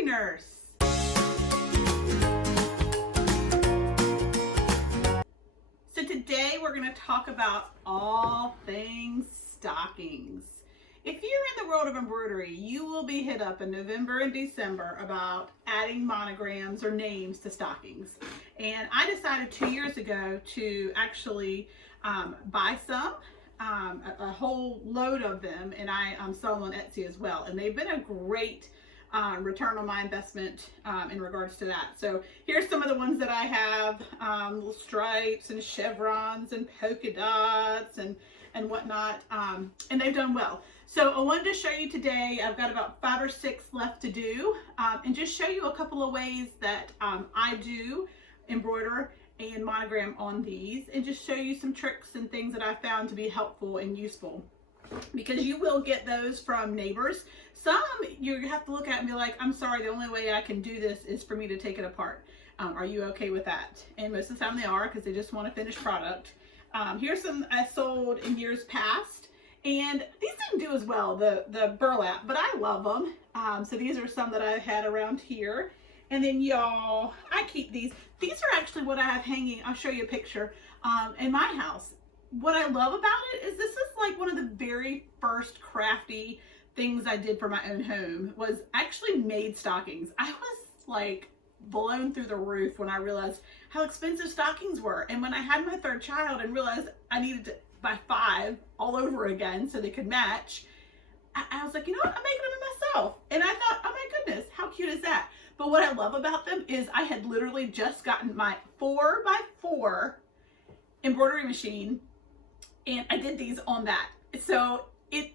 embroidery nurse. So today we're going to talk about all things stockings. If you're in the world of embroidery, you will be hit up in November and December about adding monograms or names to stockings. And I decided 2 years ago to actually buy some, a whole load of them, and I sell them on Etsy as well. And they've been a great return on my investment in regards to that. So here's some of the ones that I have, little stripes and chevrons and polka dots and whatnot, and they've done well. So I wanted to show you today, I've got about 5 or 6 left to do, and just show you a couple of ways that I do embroider and monogram on these, and just show you some tricks and things that I found to be helpful and useful. Because you will get those from neighbors. Some you have to look at and be like, I'm sorry, the only way I can do this is for me to take it apart. Are you okay with that? And most of the time they are, because they just want a finished product. Here's some I sold in years past, and these didn't do as well, the burlap, but I love them. So these are some that I've had around here. And then y'all, I keep these. These are actually what I have hanging. I'll show you a picture in my house. What I love about it is this is like one of the very first crafty things I did for my own home, was actually made stockings. I was like blown through the roof when I realized how expensive stockings were. And when I had my 3rd child and realized I needed to buy 5 all over again so they could match, I was like, you know what, I'm making them myself. And I thought, oh my goodness, how cute is that? But what I love about them is I had literally just gotten my 4x4 embroidery machine, and I did these on that. So it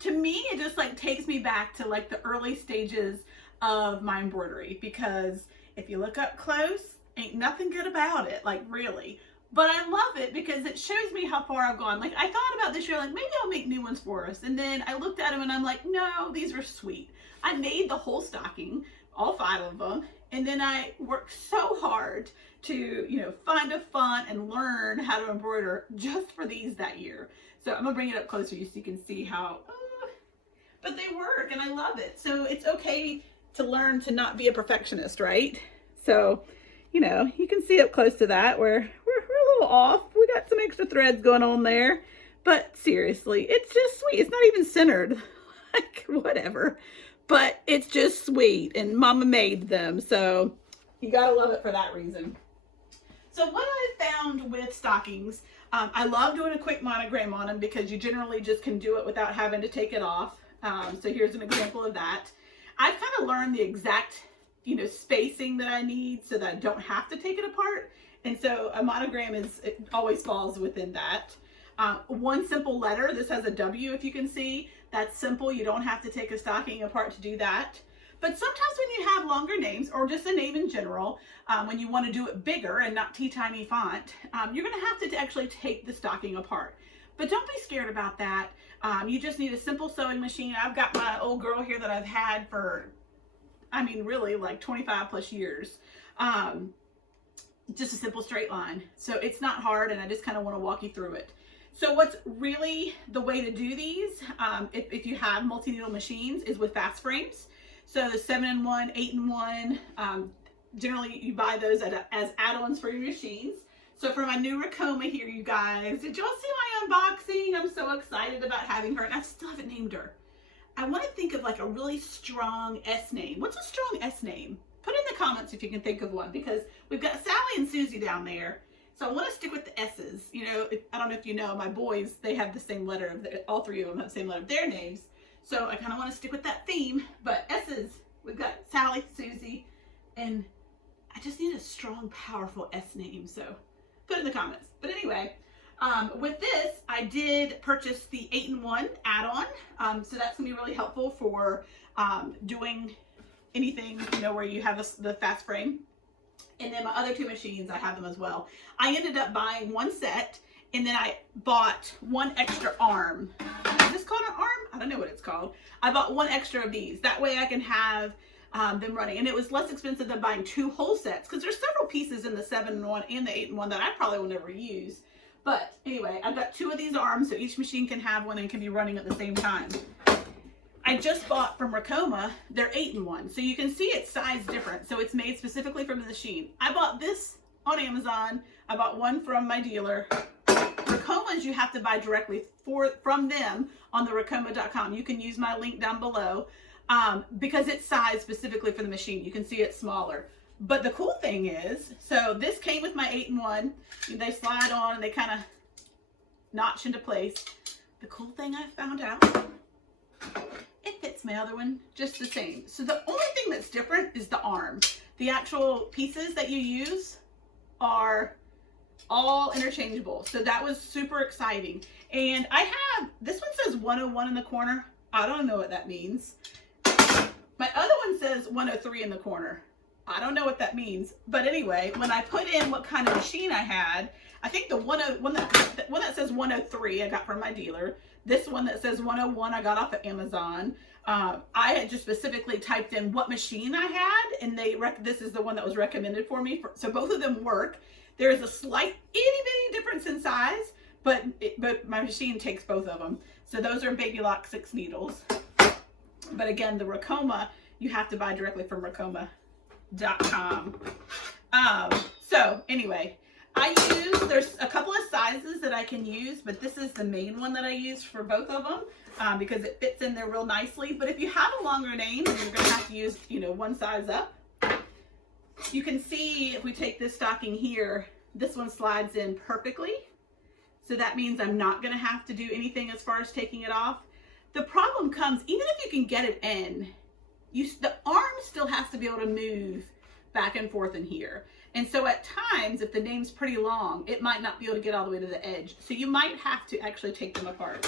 to me, it just like takes me back to like the early stages of my embroidery, because if you look up close, ain't nothing good about it, like really. But I love it because it shows me how far I've gone. Like I thought about this year, like maybe I'll make new ones for us. And then I looked at them and I'm like, no, these are sweet. I made the whole stocking, all 5 of them. And then I worked so hard to, you know, find a font and learn how to embroider just for these that year. So I'm gonna bring it up closer so you can see how, but they work and I love it. So it's okay to learn to not be a perfectionist, right? So, you know, you can see up close to that where we're a little off. We got some extra threads going on there, but seriously, it's just sweet. It's not even centered, like whatever, but it's just sweet, and Mama made them. So you gotta love it for that reason. So what I found with stockings, I love doing a quick monogram on them because you generally just can do it without having to take it off. So here's an example of that. I've kind of learned the exact, you know, spacing that I need so that I don't have to take it apart. And so a monogram it always falls within that. One simple letter, this has a W if you can see. That's simple, you don't have to take a stocking apart to do that. But sometimes when you have longer names, or just a name in general, when you want to do it bigger and not teeny font, you're going to have to actually take the stocking apart. But don't be scared about that. You just need a simple sewing machine. I've got my old girl here that I've had for, I mean, really like 25 plus years. Just a simple straight line. So it's not hard, and I just kind of want to walk you through it. So what's really the way to do these, if you have multi-needle machines, is with fast frames. So the 7-in-1, 8-in-1, generally you buy those as add-ons for your machines. So for my new Ricoma here, you guys, did y'all see my unboxing? I'm so excited about having her, and I still haven't named her. I want to think of like a really strong S name. What's a strong S name? Put in the comments if you can think of one, because we've got Sally and Susie down there. So I want to stick with the S's. You know, I don't know if you know, my boys, they have the same letter, all 3 of them have the same letter of their names. So I kind of want to stick with that theme, but S's, we've got Sally, Susie, and I just need a strong, powerful S name. So put it in the comments. But anyway, with this, I did purchase the 8-in-1 add-on. So that's gonna be really helpful for doing anything, you know, where you have the fast frame. And then my other 2 machines, I have them as well. I ended up buying 1 set, and then I bought 1 extra arm. Is this called an arm? I don't know what it's called. I bought 1 extra of these. That way I can have them running. And it was less expensive than buying 2 whole sets, because there's several pieces in the 7-in-1 and the 8-in-1 that I probably will never use. But anyway, I've got 2 of these arms, so each machine can have one and can be running at the same time. I just bought from Ricoma, they're 8-in-1. So you can see it's size different. So it's made specifically for the machine. I bought this on Amazon. I bought one from my dealer. Ricomas you have to buy directly from them on the Ricoma.com. You can use my link down below because it's sized specifically for the machine. You can see it's smaller. But the cool thing is, so this came with my 8-in-1. They slide on and they kind of notch into place. The cool thing I found out, it fits my other one just the same. So the only thing that's different is the arm. The actual pieces that you use are all interchangeable. So that was super exciting. And I have, this one says 101 in the corner. I don't know what that means. My other one says 103 in the corner. I don't know what that means. But anyway, when I put in what kind of machine I had, I think the one that says 103 I got from my dealer. This one that says 101 I got off of Amazon. I had just specifically typed in what machine I had, and this is the one that was recommended for me. So both of them work. There's a slight itty bitty difference in size, but my machine takes both of them. So those are Baby Lock 6 needles. But again, the Ricoma you have to buy directly from Ricoma.com. So anyway, there's a couple of sizes that I can use, but this is the main one that I use for both of them because it fits in there real nicely. But if you have a longer name, you're going to have to use, one size up. You can see if we take this stocking here, this one slides in perfectly. So that means I'm not going to have to do anything as far as taking it off. The problem comes, even if you can get it in, the arm still has to be able to move back and forth in here. And so at times, if the name's pretty long, it might not be able to get all the way to the edge. So you might have to actually take them apart.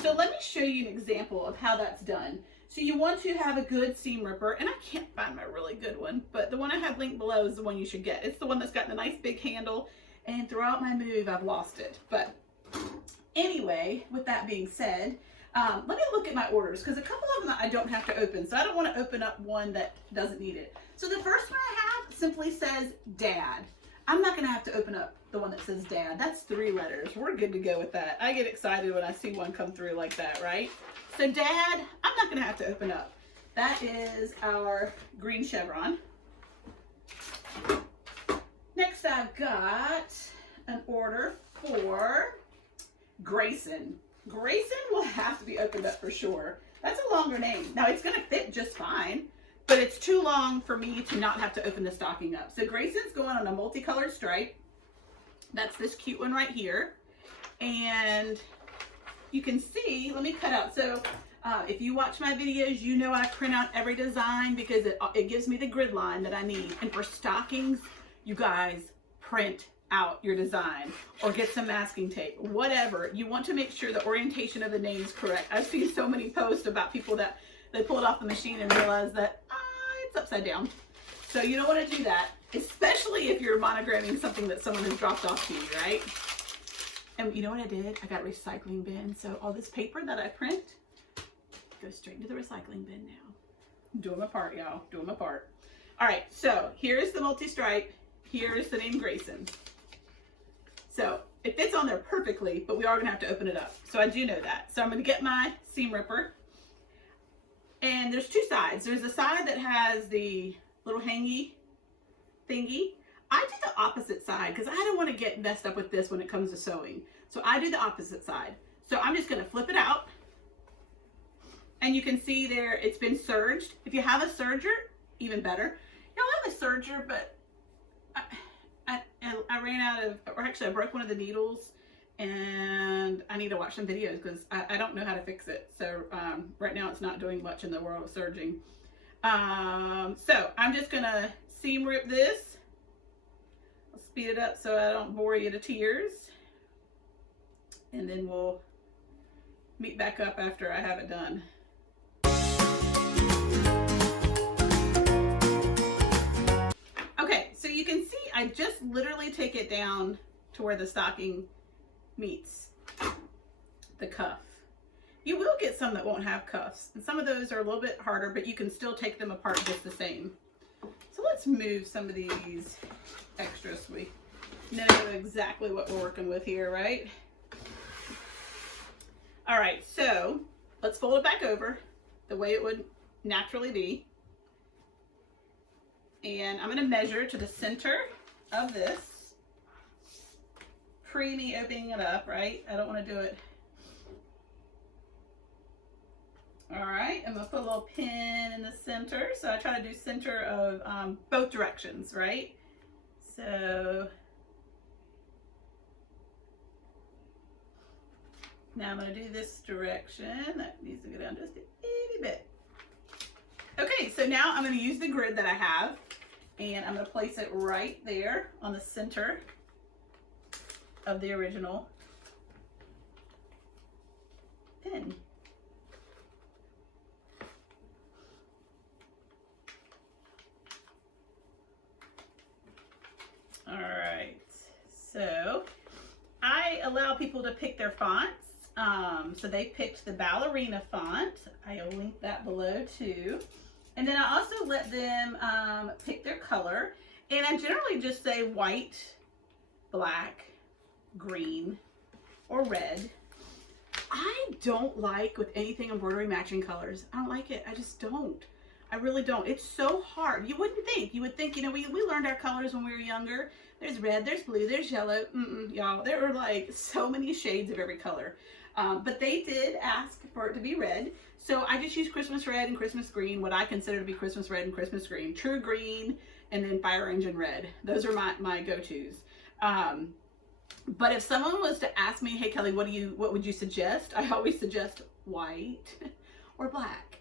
So let me show you an example of how that's done. So you want to have a good seam ripper, and I can't find my really good one, but the one I have linked below is the one you should get. It's the one that's got the nice big handle, and throughout my move, I've lost it. But anyway, with that being said, let me look at my orders, because a couple of them I don't have to open, so I don't want to open up one that doesn't need it. So the first one I have simply says Dad. I'm not going to have to open up the one that says Dad. That's 3 letters. We're good to go with that. I get excited when I see one come through like that, right? So Dad, I'm not going to have to open up. That is our green chevron. Next I've got an order for Grayson. Grayson will have to be opened up for sure. That's a longer name. Now it's going to fit just fine, but it's too long for me to not have to open the stocking up. So Grayson's going on a multicolored stripe. That's this cute one right here. And you can see, let me cut out. So if you watch my videos, you know I print out every design because it gives me the grid line that I need. And for stockings, you guys print out your design or get some masking tape, whatever. You want to make sure the orientation of the name is correct. I've seen so many posts about people that they pull it off the machine and realize that it's upside down. So you don't want to do that, especially if you're monogramming something that someone has dropped off to you, right? And you know what I did? I got recycling bin. So all this paper that I print goes straight into the recycling bin now. Do them apart, y'all. Do them apart. All right, so here's the multi-stripe. Here's the name Grayson. So it fits on there perfectly, but we are gonna have to open it up. So I do know that. So I'm gonna get my seam ripper. And there's 2 sides. There's the side that has the little hangy thingy. I do the opposite side because I don't want to get messed up with this when it comes to sewing. So I do the opposite side. So I'm just gonna flip it out. And you can see there, it's been serged. If you have a serger, even better. You don't have a serger, but I ran out of, or actually I broke one of the needles and I need to watch some videos because I don't know how to fix it. So right now it's not doing much in the world of serging. So I'm just gonna seam rip this. I'll speed it up so I don't bore you to tears. And then we'll meet back up after I have it done. Okay, so you can see I just literally take it down to where the stocking meets the cuff. You will get some that won't have cuffs, and some of those are a little bit harder, but you can still take them apart just the same. So let's move some of these extras so we know exactly what we're working with here, right? All right, so let's fold it back over, the way it would naturally be. And I'm going to measure to the center of this, pre me opening it up, right? I don't want to do it. All right, I'm going to put a little pin in the center. So I try to do center of both directions, right? So now I'm going to do this direction. That needs to go down just a itty bit. Okay, so now I'm going to use the grid that I have, and I'm going to place it right there on the center of the original pin. All right, so I allow people to pick their fonts. So they picked the ballerina font. I'll link that below too. And then I also let them pick their color. And I generally just say white, black, green, or red. I don't like with anything embroidery matching colors. I don't like it. I just don't. I really don't. It's so hard. You wouldn't think. You would think, you know, we learned our colors when we were younger. There's red, there's blue, there's yellow. Y'all, there are like so many shades of every color. But they did ask for it to be red. So I just use Christmas red and Christmas green, what I consider to be Christmas red and Christmas green. True green and then fire engine red. Those are my go-tos. But if someone was to ask me, hey Kelly, what would you suggest? I always suggest white or black.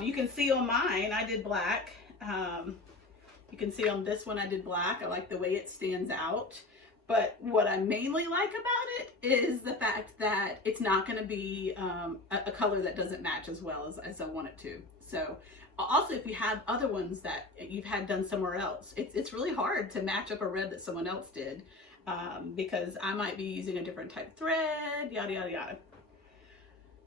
You can see on mine, I did black. You can see on this one, I did black. I like the way it stands out. But what I mainly like about it is the fact that it's not going to be a color that doesn't match as well as I want it to. So also, if you have other ones that you've had done somewhere else, it's really hard to match up a red that someone else did because I might be using a different type of thread, yada, yada, yada.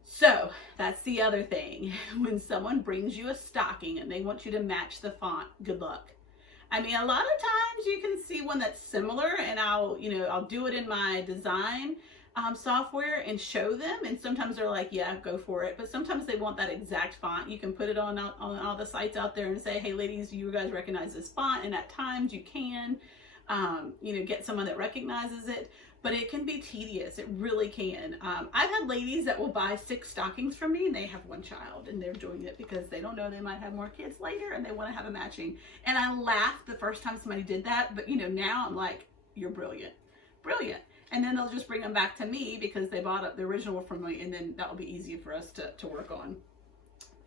So that's the other thing. When someone brings you a stocking and they want you to match the font, good luck. I mean, a lot of times you can see one that's similar, and I'll do it in my design software and show them. And sometimes they're like, yeah, go for it. But sometimes they want that exact font. You can put it on all the sites out there and say, hey, ladies, you guys recognize this font. And at times you can, get someone that recognizes it. But it can be tedious. It really can. I've had ladies that will buy 6 stockings from me and they have 1 child, and they're doing it because they don't know they might have more kids later and they want to have a matching. And I laughed the first time somebody did that, but now I'm like, you're brilliant. Brilliant. And then they'll just bring them back to me because they bought up the original from me, and then that will be easier for us to work on.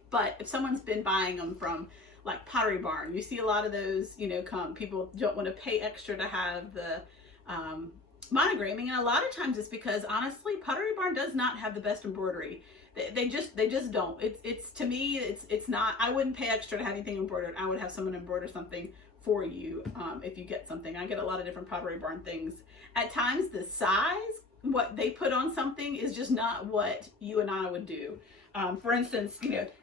But if someone's been buying them from like Pottery Barn, you see a lot of those, come. People don't want to pay extra to have the monogramming, and a lot of times it's because honestly Pottery Barn does not have the best embroidery. They just don't. It's to me it's not. I wouldn't pay extra to have anything embroidered. I would have someone embroider something for you if you get something. I get a lot of different Pottery Barn things. At times the size, what they put on something is just not what you and I would do. For instance,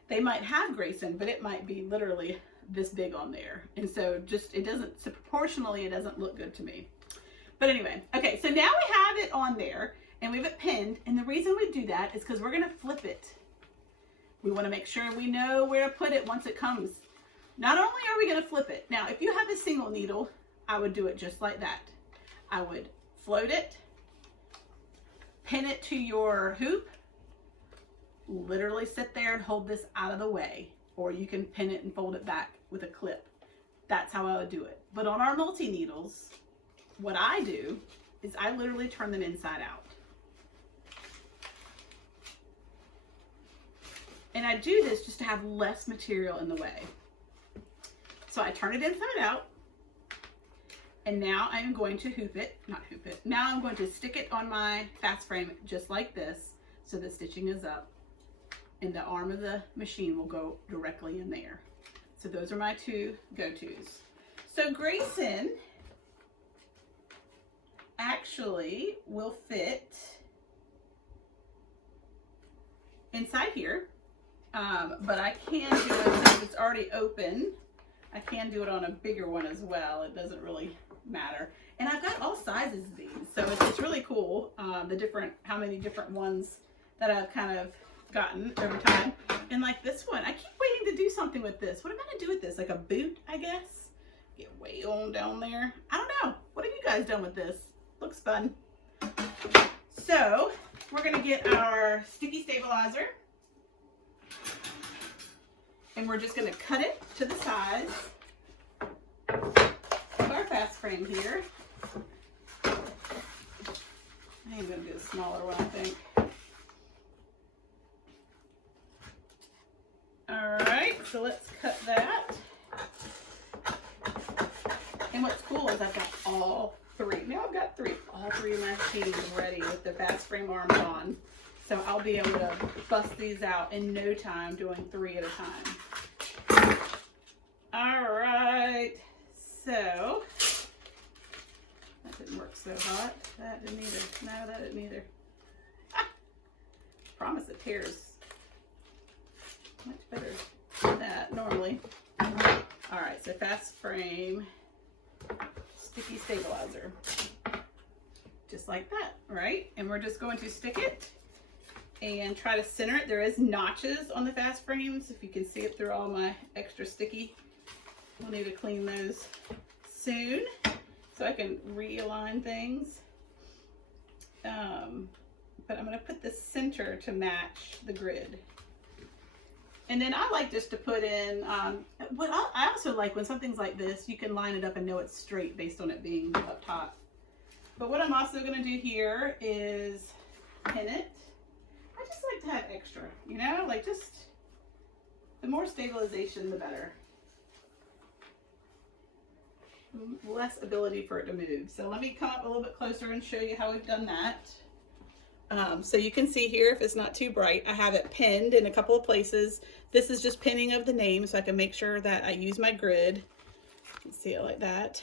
they might have Grayson, but it might be literally this big on there, and so proportionally it doesn't look good to me. But anyway, okay, so now we have it on there and we have it pinned, and the reason we do that is because we're going to flip it. We want to make sure we know where to put it once it comes. Not only are we going to flip it, now if you have a single needle, I would do it just like that. I would float it, pin it to your hoop, literally sit there and hold this out of the way, or you can pin it and fold it back with a clip. That's how I would do it. But on our multi-needles, what I do is I literally turn them inside out. And I do this just to have less material in the way. So I turn it inside out, and now I'm going to now I'm going to stick it on my fast frame just like this, so the stitching is up, and the arm of the machine will go directly in there. So those are my 2 go-tos. So Grayson actually will fit inside here, but I can do it since it's already open. I can do it on a bigger one as well. It doesn't really matter. And I've got all sizes of these, so it's really cool how many different ones that I've kind of gotten over time. And like this one, I keep waiting to do something with this. What am I gonna do with this? Like a boot, I guess? Get way on down there. I don't know. What have you guys done with this? Looks fun. So we're gonna get our sticky stabilizer and we're just gonna cut it to the size of our fast frame here. I'm gonna do a smaller one, I think. All right, so let's cut that. And what's cool is I've got all three. Now I've got all three of my machines ready with the fast frame arms on. So I'll be able to bust these out in no time doing 3 at a time. All right, so that didn't work so hot. That didn't either. No, that didn't either. Ah, promise it tears much better than that normally. All right, so fast frame sticky stabilizer, just like that, right? And we're just going to stick it and try to center it. There is notches on the fast frames, if you can see it through all my extra sticky. We'll need to clean those soon so I can realign things. But I'm going to put the center to match the grid. And then I like just to put in, what I also like when something's like this, you can line it up and know it's straight based on it being up top. But what I'm also going to do here is pin it. I just like to have extra, you know, like just the more stabilization, the better. Less ability for it to move. So let me come up a little bit closer and show you how we've done that. So you can see here, if it's not too bright, I have it pinned in a couple of places. This is just pinning of the name so I can make sure that I use my grid. You can see it like that.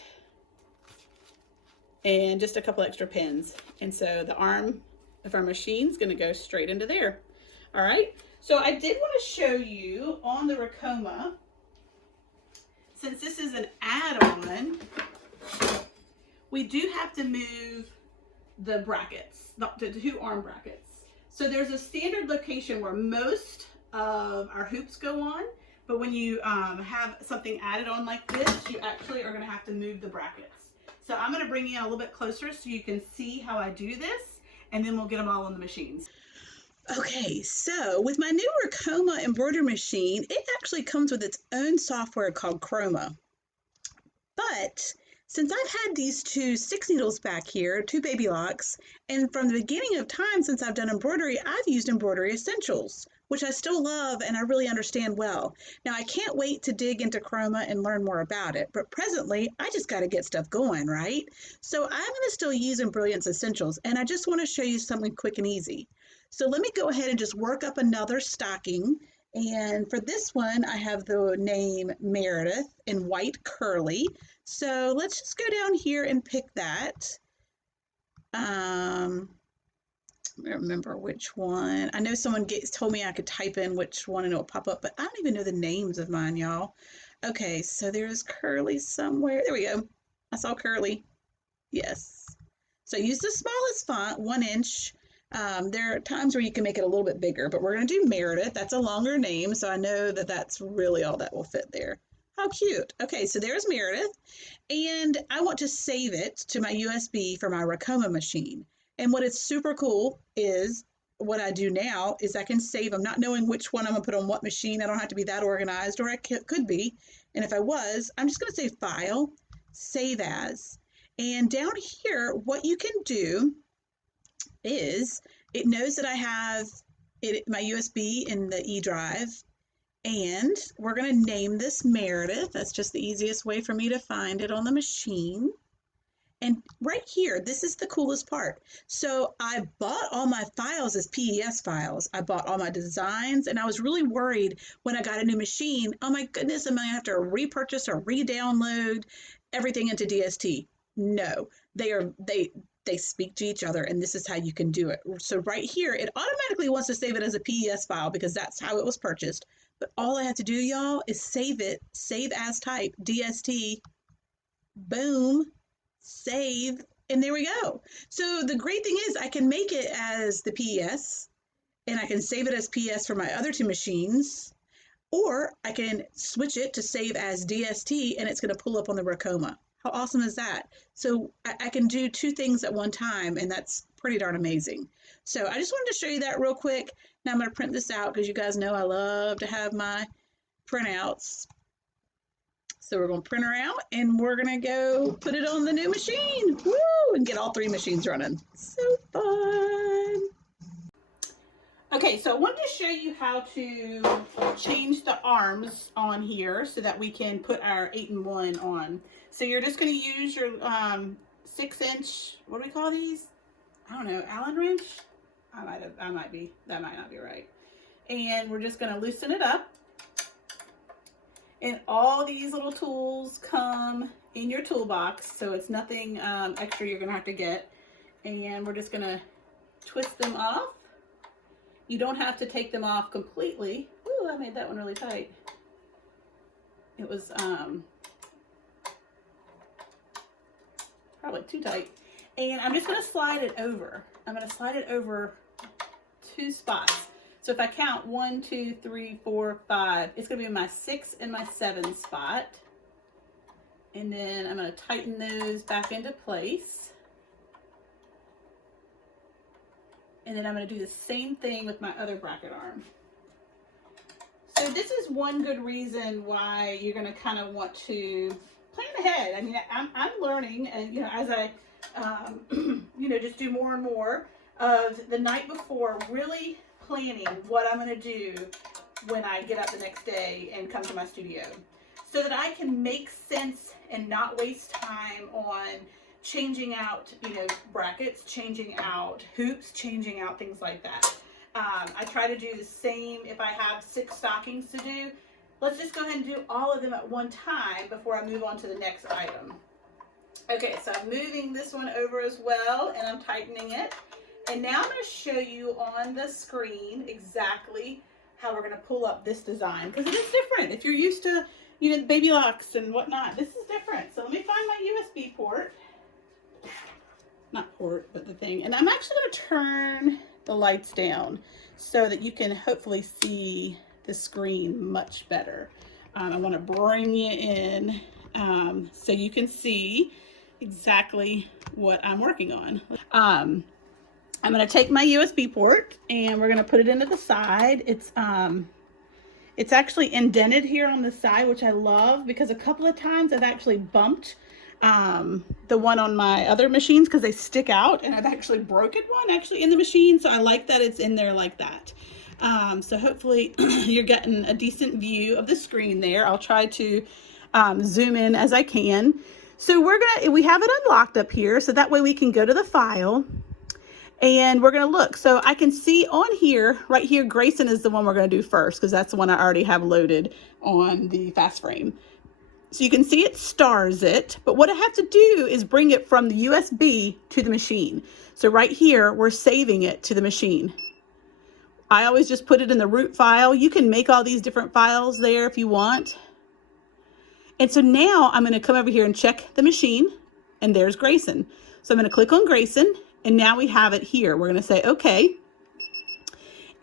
And just a couple extra pins. And so the arm of our machine is going to go straight into there. All right. So I did want to show you on the Ricoma, since this is an add-on, we do have to move the brackets, the 2 arm brackets. So there's a standard location where most of our hoops go on, but when you have something added on like this, you actually are going to have to move the brackets. So I'm going to bring you in a little bit closer so you can see how I do this, and then we'll get them all on the machines. Okay, so with my new Ricoma embroidery machine, it actually comes with its own software called Chroma. But since I've had these 2 6 needles back here, 2 baby locks, and from the beginning of time since I've done embroidery, I've used Embroidery Essentials, which I still love and I really understand well. Now I can't wait to dig into Chroma and learn more about it, but presently I just got to get stuff going, right? So I'm going to still use Embroidery Essentials, and I just want to show you something quick and easy. So let me go ahead and just work up another stocking. And for this one, I have the name Meredith in white curly. So let's just go down here and pick that. I don't remember which one. I know someone told me I could type in which one and it'll pop up, but I don't even know the names of mine, y'all. Okay, so there's curly somewhere. There we go. I saw curly. Yes. So use the smallest font, 1 inch. There are times where you can make it a little bit bigger, but we're going to do Meredith. That's a longer name, so I know that that's really all that will fit there. How cute. Okay, so there's Meredith, and I want to save it to my USB for my Ricoma machine. And what is super cool is what I do now is I can save them, not knowing which one I'm going to put on what machine. I don't have to be that organized, or I could be. And if I was, I'm just going to say File, Save As. And down here, what you can do is it knows that I have my USB in the E drive, and we're going to name this Meredith. That's just the easiest way for me to find it on the machine. And right here, this is the coolest part. So I bought all my files as PES files. I bought all my designs, and I was really worried when I got a new machine, oh my goodness, am I going to have to repurchase or re-download everything into DST? No, they speak to each other, and this is how you can do it. So right here, it automatically wants to save it as a PES file because that's how it was purchased. But all I have to do, y'all, is save it, save as type, DST, boom, save, and there we go. So the great thing is I can make it as the PES, and I can save it as PS for my other two machines, or I can switch it to save as DST and it's going to pull up on the Ricoma. How awesome is that? So I can do two things at one time, and that's pretty darn amazing. So I just wanted to show you that real quick. Now I'm going to print this out because you guys know I love to have my printouts. So we're going to print her out and we're going to go put it on the new machine. Woo! And get all three machines running. So fun. Okay, so I wanted to show you how to change the arms on here so that we can put our 8-in-1 on. So you're just going to use your 6-inch, what do we call these? I don't know, Allen wrench? That might not be right. And we're just going to loosen it up. And all these little tools come in your toolbox, so it's nothing extra you're going to have to get. And we're just going to twist them off. You don't have to take them off completely. Ooh, I made that one really tight. It was probably too tight. And I'm just going to slide it over. I'm going to slide it over 2 spots. So if I count 1, 2, 3, 4, 5, it's going to be my 6 and my 7 spot. And then I'm going to tighten those back into place. And then I'm going to do the same thing with my other bracket arm. So this is one good reason why you're going to kind of want to plan ahead. I mean, I'm learning, and you know, as I you know, just do more and more of the night before, really planning what I'm going to do when I get up the next day and come to my studio, so that I can make sense and not waste time on changing out, you know, brackets, changing out hoops, changing out things like that. I try to do the same if I have 6 stockings to do. Let's just go ahead and do all of them at one time before I move on to the next item. Okay, so I'm moving this one over as well, and I'm tightening it. And now I'm going to show you on the screen exactly how we're going to pull up this design, because it is different. If you're used to, you know, baby locks and whatnot, this is different. So let me find my USB port. Not port, but the thing. And I'm actually going to turn the lights down so that you can hopefully see the screen much better. I want to bring you in so you can see exactly what I'm working on. I'm going to take my USB port and we're going to put it into the side. It's actually indented here on the side, which I love, because a couple of times I've actually bumped the one on my other machines because they stick out, and I've actually broken one actually in the machine. So I like that it's in there like that. So hopefully you're getting a decent view of the screen there. I'll try to zoom in as I can. So we have it unlocked up here, so that way we can go to the file and we're going to look. So I can see on here, right here, Grayson is the one we're going to do first, because that's the one I already have loaded on the fast frame. So you can see it stars it, but what I have to do is bring it from the USB to the machine. So right here, we're saving it to the machine. I always just put it in the root file. You can make all these different files there if you want. And so now I'm going to come over here and check the machine, and there's Grayson. So I'm going to click on Grayson, and now we have it here. We're going to say, okay.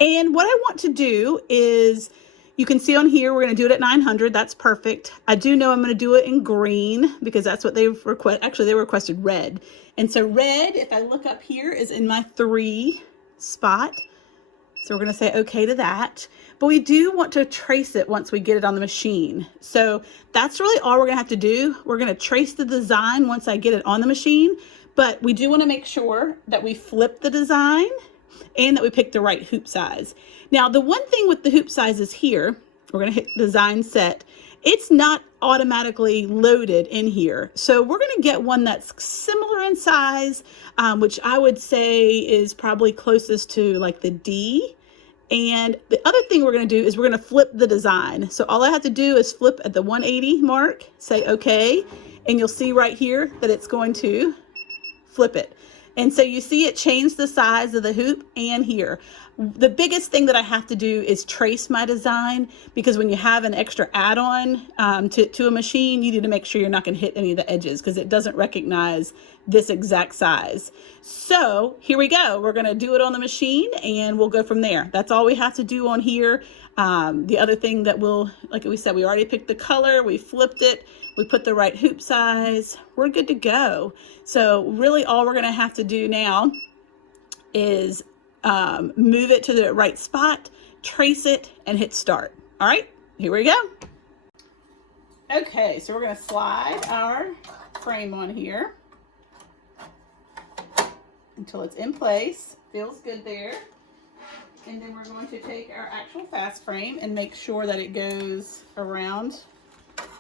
And what I want to do is, you can see on here, we're going to do it at 900. That's perfect. I do know I'm going to do it in green because that's what they've requested. Actually, they requested red. And so red, if I look up here, is in my 3 spot. So we're going to say okay to that. But we do want to trace it once we get it on the machine. So that's really all we're going to have to do. We're going to trace the design once I get it on the machine. But we do want to make sure that we flip the design and that we pick the right hoop size. Now, the one thing with the hoop sizes here, we're going to hit design set. It's not automatically loaded in here. So we're going to get one that's similar in size, which I would say is probably closest to like the D. And the other thing we're going to do is we're going to flip the design. So all I have to do is flip at the 180 mark, say okay, and you'll see right here that it's going to flip it. And so you see it change the size of the hoop and here. The biggest thing that I have to do is trace my design, because when you have an extra add-on to a machine, you need to make sure you're not going to hit any of the edges because it doesn't recognize this exact size. So here we go. We're going to do it on the machine and we'll go from there. That's all we have to do on here. The other thing that like we said, we already picked the color, we flipped it, we put the right hoop size, we're good to go. So really all we're going to have to do now is move it to the right spot, trace it, and hit start. All right, here we go. Okay, so we're going to slide our frame on here until it's in place. Feels good there. And then we're going to take our actual fast frame and make sure that it goes around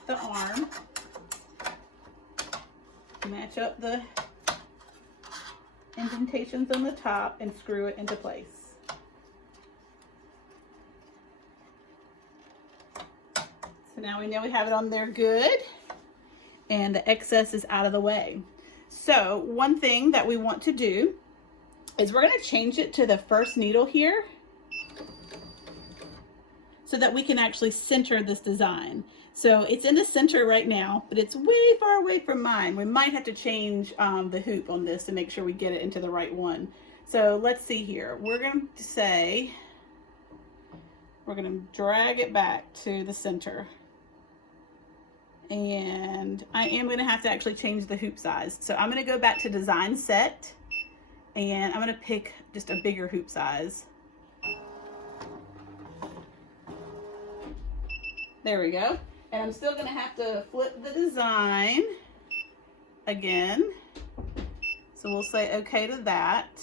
the arm. Match up the indentations on the top and screw it into place. So now we know we have it on there good, and the excess is out of the way. So one thing that we want to do is we're going to change it to the first needle here so that we can actually center this design. So it's in the center right now, but it's way far away from mine. We might have to change the hoop on this to make sure we get it into the right one. So let's see here. We're going to say, we're going to drag it back to the center. And I am going to have to actually change the hoop size. So I'm going to go back to design set, and I'm going to pick just a bigger hoop size. There we go. And I'm still going to have to flip the design again. So we'll say okay to that.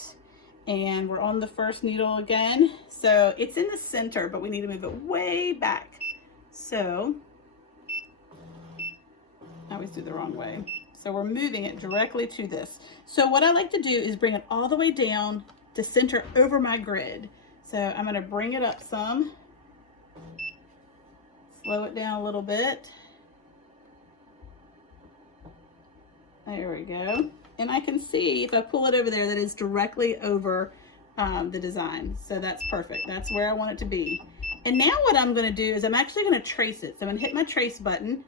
And we're on the first needle again. So it's in the center, but we need to move it way back. So I always do the wrong way. So we're moving it directly to this. So what I like to do is bring it all the way down to center over my grid. So I'm going to bring it up some. Slow it down a little bit. There we go. And I can see if I pull it over there that it's directly over the design. So that's perfect. That's where I want it to be. And now what I'm going to do is I'm actually going to trace it. So I'm going to hit my trace button.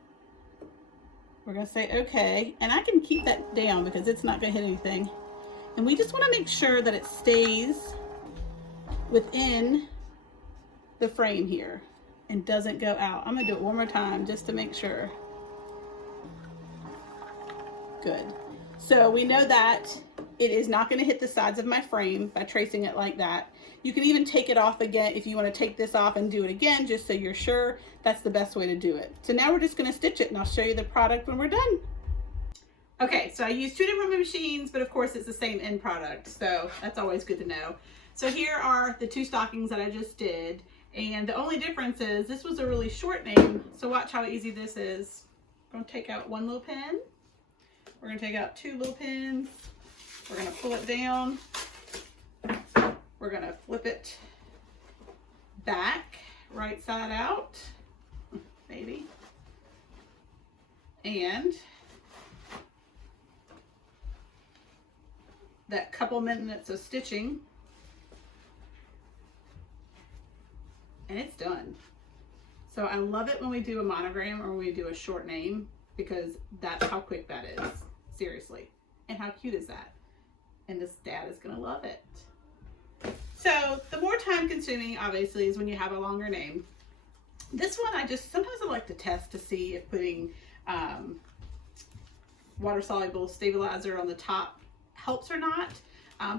We're going to say okay. And I can keep that down because it's not going to hit anything. And we just want to make sure that it stays within the frame here and doesn't go out. I'm going to do it one more time just to make sure. Good. So we know that it is not going to hit the sides of my frame by tracing it like that. You can even take it off again if you want to take this off and do it again, just so you're sure. That's the best way to do it. So now we're just going to stitch it, and I'll show you the product when we're done. Okay, so I used two different machines, but of course it's the same end product, so that's always good to know. So here are the two stockings that I just did. And the only difference is this was a really short name. So watch how easy this is. I'm going to take out one little pin. We're going to take out two little pins. We're going to pull it down. We're going to flip it back, right side out, maybe. And that couple minutes of stitching, and it's done. So I love it when we do a monogram or when we do a short name, because that's how quick that is. Seriously. And how cute is that? And this dad is gonna love it. So the more time consuming, obviously, is when you have a longer name. This one, sometimes I like to test to see if putting water soluble stabilizer on the top helps or not.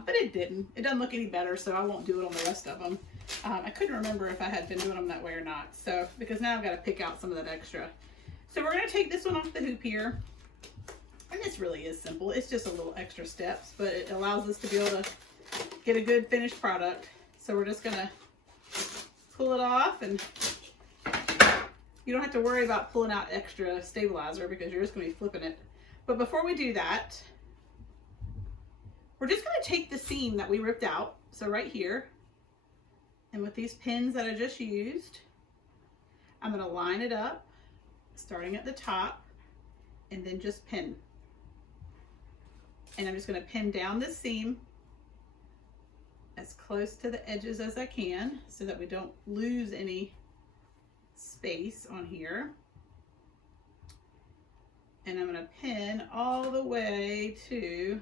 But it didn't. It doesn't look any better, so I won't do it on the rest of them. I couldn't remember if I had been doing them that way or not. So, because now I've got to pick out some of that extra. So we're going to take this one off the hoop here. And this really is simple. It's just a little extra steps, but it allows us to be able to get a good finished product. So we're just going to pull it off, and you don't have to worry about pulling out extra stabilizer because you're just going to be flipping it. But before we do that, we're just going to take the seam that we ripped out. So right here, and with these pins that I just used, I'm going to line it up, starting at the top, and then just pin. And I'm just going to pin down this seam as close to the edges as I can so that we don't lose any space on here. And I'm going to pin all the way to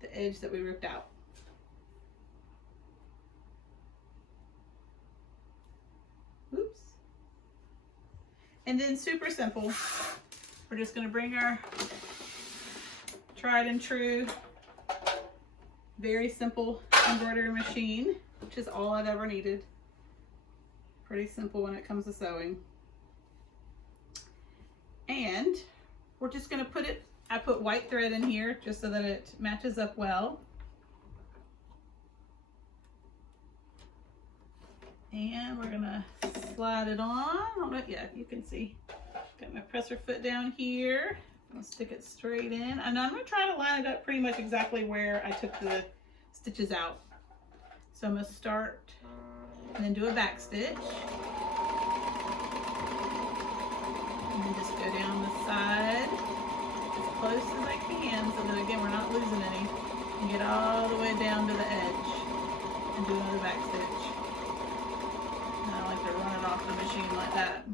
the edge that we ripped out. Oops. And then super simple, we're just going to bring our tried and true, very simple embroidery machine, which is all I've ever needed. Pretty simple when it comes to sewing. And we're just going to put it, I put white thread in here just so that it matches up well. And we're going to slide it on. Yeah, you can see. Got my presser foot down here. I'll stick it straight in. And I'm going to try to line it up pretty much exactly where I took the stitches out. So I'm going to start and then do a back stitch. And then just go down the side as close as I can so that again we're not losing any. And get all the way down to the edge and do another back stitch. And I like to run it off the machine like that.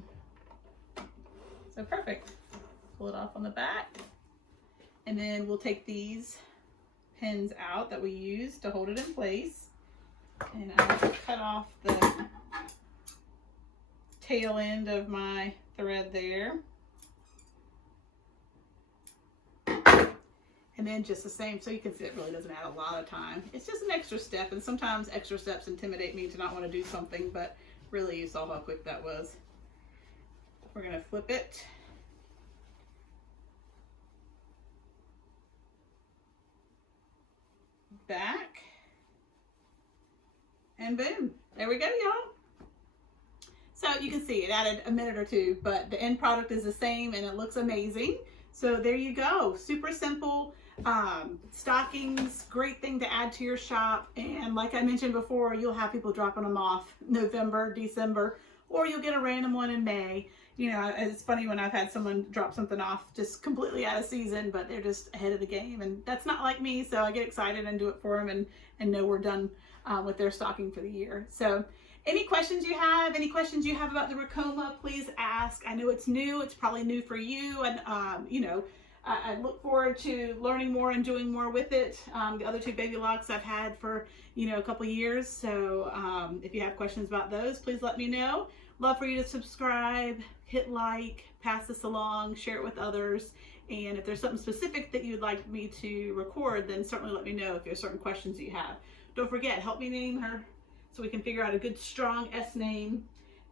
So perfect. Pull it off on the back. And then we'll take these pins out that we used to hold it in place. And I'll cut off the tail end of my thread there. And then just the same, so you can see it really doesn't add a lot of time. It's just an extra step, and sometimes extra steps intimidate me to not want to do something, but really you saw how quick that was. We're going to flip it. Back. And boom, there we go, y'all. So you can see it added a minute or two, but the end product is the same and it looks amazing. So there you go, super simple stockings, great thing to add to your shop. And like I mentioned before, you'll have people dropping them off November, December, or you'll get a random one in May. You know, it's funny when I've had someone drop something off just completely out of season, but they're just ahead of the game, and that's not like me, so I get excited and do it for them and know we're done with their stocking for the year. So any questions you have about the Ricoma, please ask. I know it's new, it's probably new for you, and you know, I look forward to learning more and doing more with it. The other two baby locks I've had for, you know, a couple years, so if you have questions about those, please let me know. Love for you to subscribe, hit like, pass this along, share it with others, and if there's something specific that you'd like me to record, then certainly let me know if there's certain questions you have. Don't forget, help me name her so we can figure out a good strong S name.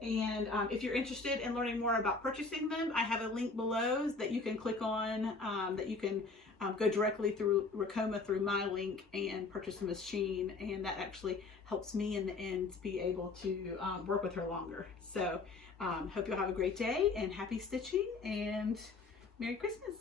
And if you're interested in learning more about purchasing them, I have a link below that you can click on, that you can go directly through Ricoma through my link and purchase the machine, and that actually helps me in the end be able to work with her longer. So hope you'll have a great day and happy stitching and Merry Christmas.